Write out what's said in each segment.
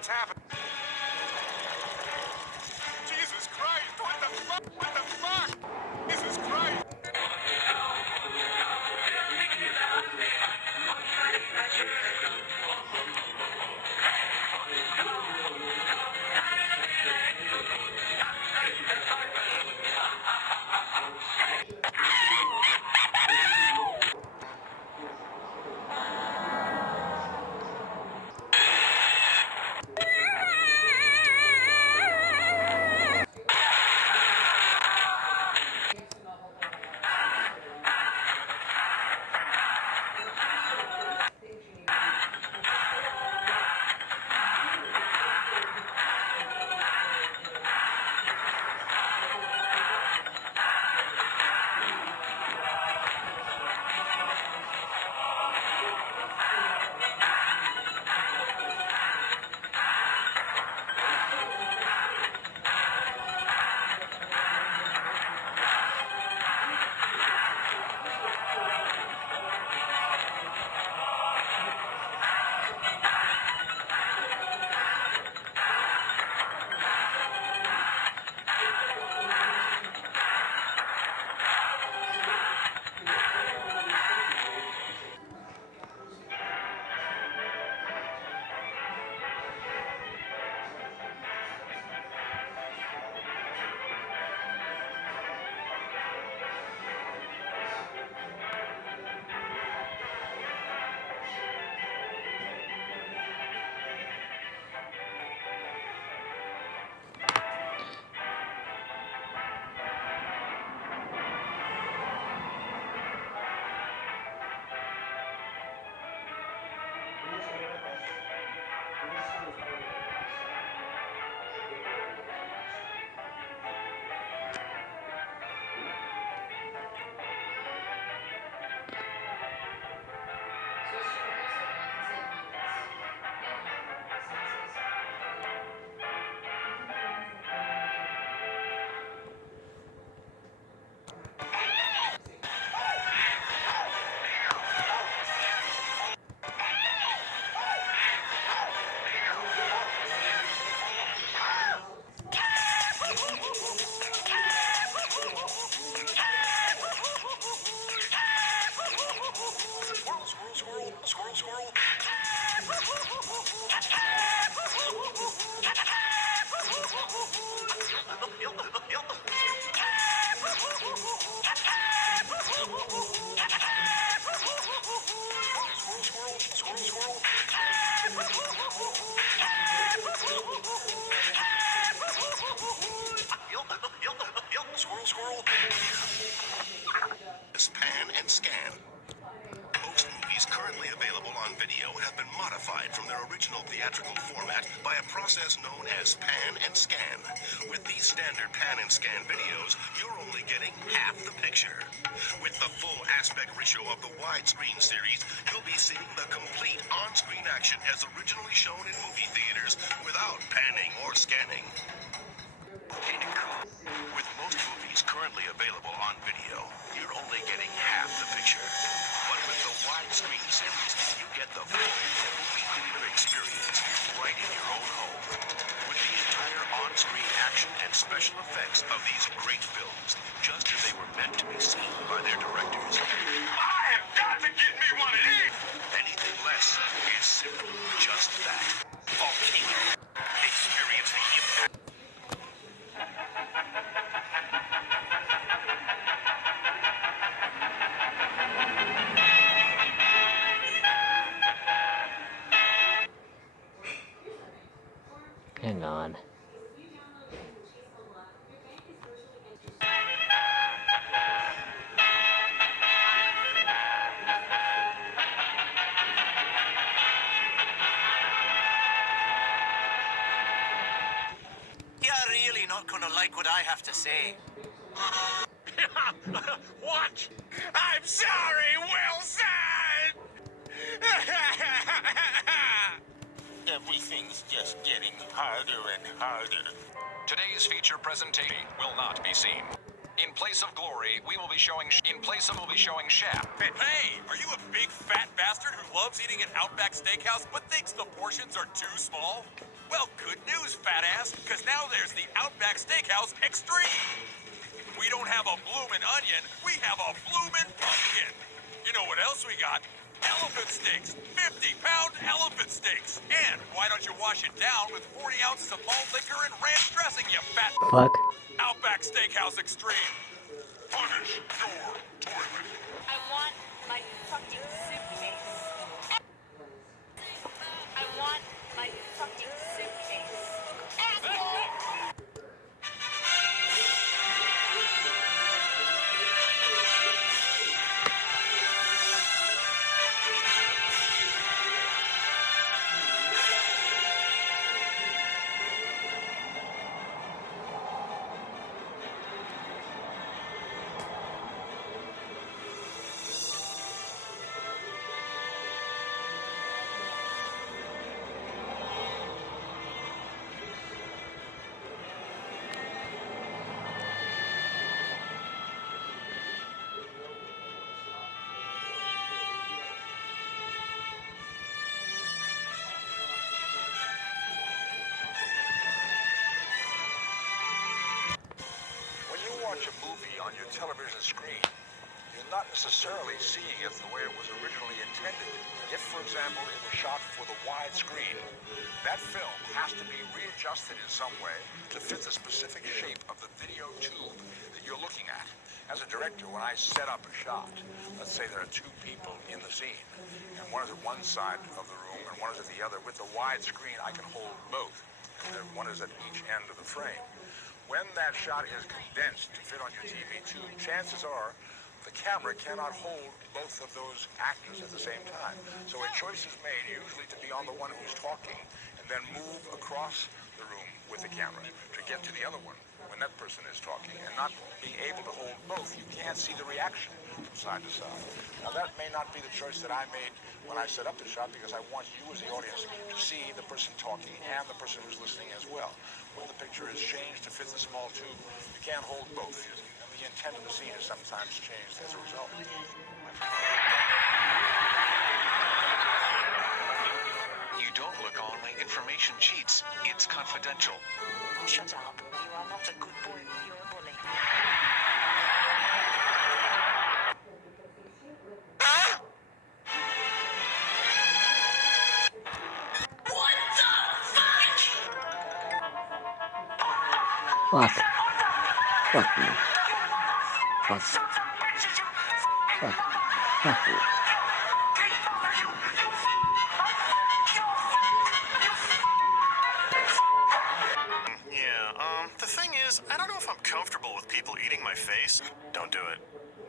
what's happening. Jesus Christ, what the fuck? What the fuck? Jesus Christ. Squirrel, squirrel, squirrel. Squirrel, squirrel. Pan and scan. Most movies currently available on video have been modified from their original theatrical format by a process known as pan and scan. With these standard pan and scan videos, you're only getting half the picture. With the full aspect ratio of the widescreen series, you'll be seeing the complete on-screen action as originally shown in movie theaters without panning or scanning. With most movies currently available on video, you're only getting half the picture. But with the widescreen series, you get the full movie theater experience right in your own home. With the entire on-screen action and special effects of these great films, just as they were meant to be seen by their directors. I have got to get me one of these! Anything less is simply just that. Volcano. Experience the impact. Hang on. You're really not gonna like what I have to say. What? I'm sorry, Wilson! Everything's just getting harder and harder. Today's feature presentation will not be seen. In place of Glory, we will be showing Shaft. Hey, are you a big fat bastard who loves eating at Outback Steakhouse but thinks the portions are too small? Well, good news, fat ass, because now there's the Outback Steakhouse Extreme. We don't have a bloomin' onion, we have a bloomin' pumpkin. You know what else we got? Elephant steaks, 50-pound elephant steaks. And why don't you wash it down with 40 ounces of malt liquor and ranch dressing, you fat Fuck. Outback Steakhouse Extreme. Punish your toilet. I want my fucking suitcase. I want my fucking suitcase. When you watch a movie on your television screen, you're not necessarily seeing it the way it was originally intended. If, for example, it was shot for the widescreen, that film has to be readjusted in some way to fit the specific shape of the video tube that you're looking at. As a director, when I set up a shot, let's say there are two people in the scene, and one is at one side of the room and one is at the other. With the widescreen, I can hold both, and then one is at each end of the frame. When that shot is condensed to fit on your TV tube, chances are the camera cannot hold both of those actors at the same time. So a choice is made usually to be on the one who's talking and then move across the room with the camera to get to the other one when that person is talking, and not being able to hold both. You can't see the reaction from side to side. Now that may not be the choice that I made when I set up the shot, because I want you as the audience to see the person talking and the person who's listening as well. When the picture is changed to fit the small tube, you can't hold both. And the intent of the scene is sometimes changed as a result. You don't look on my information sheets. It's confidential. Shut up. You are not a good boy. You're a bully. Fuck. Fuck me. Fuck. Fuck. Fuck me. Yeah, the thing is, I don't know if I'm comfortable with people eating my face. Don't do it.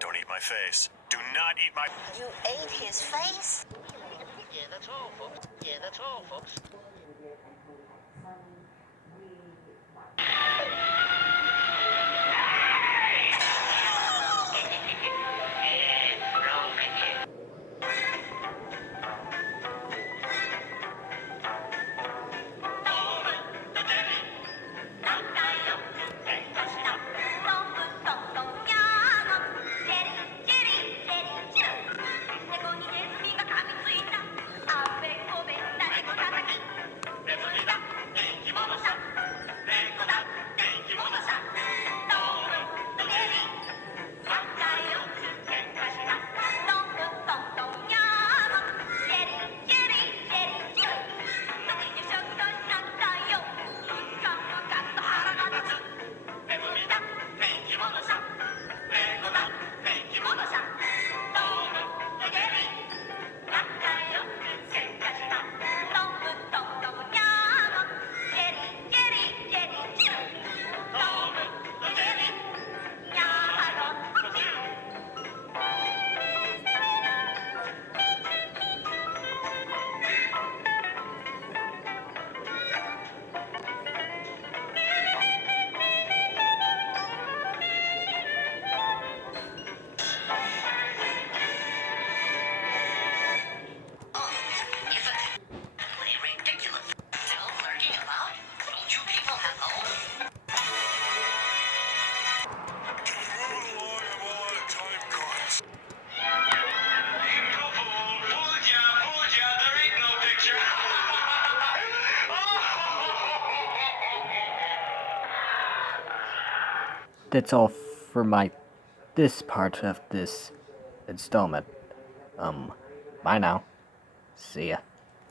Don't eat my face. Do not eat my... You ate his face? Yeah, that's all, folks. Yeah, that's all, folks. that's all for this part of this installment. Bye now. See ya.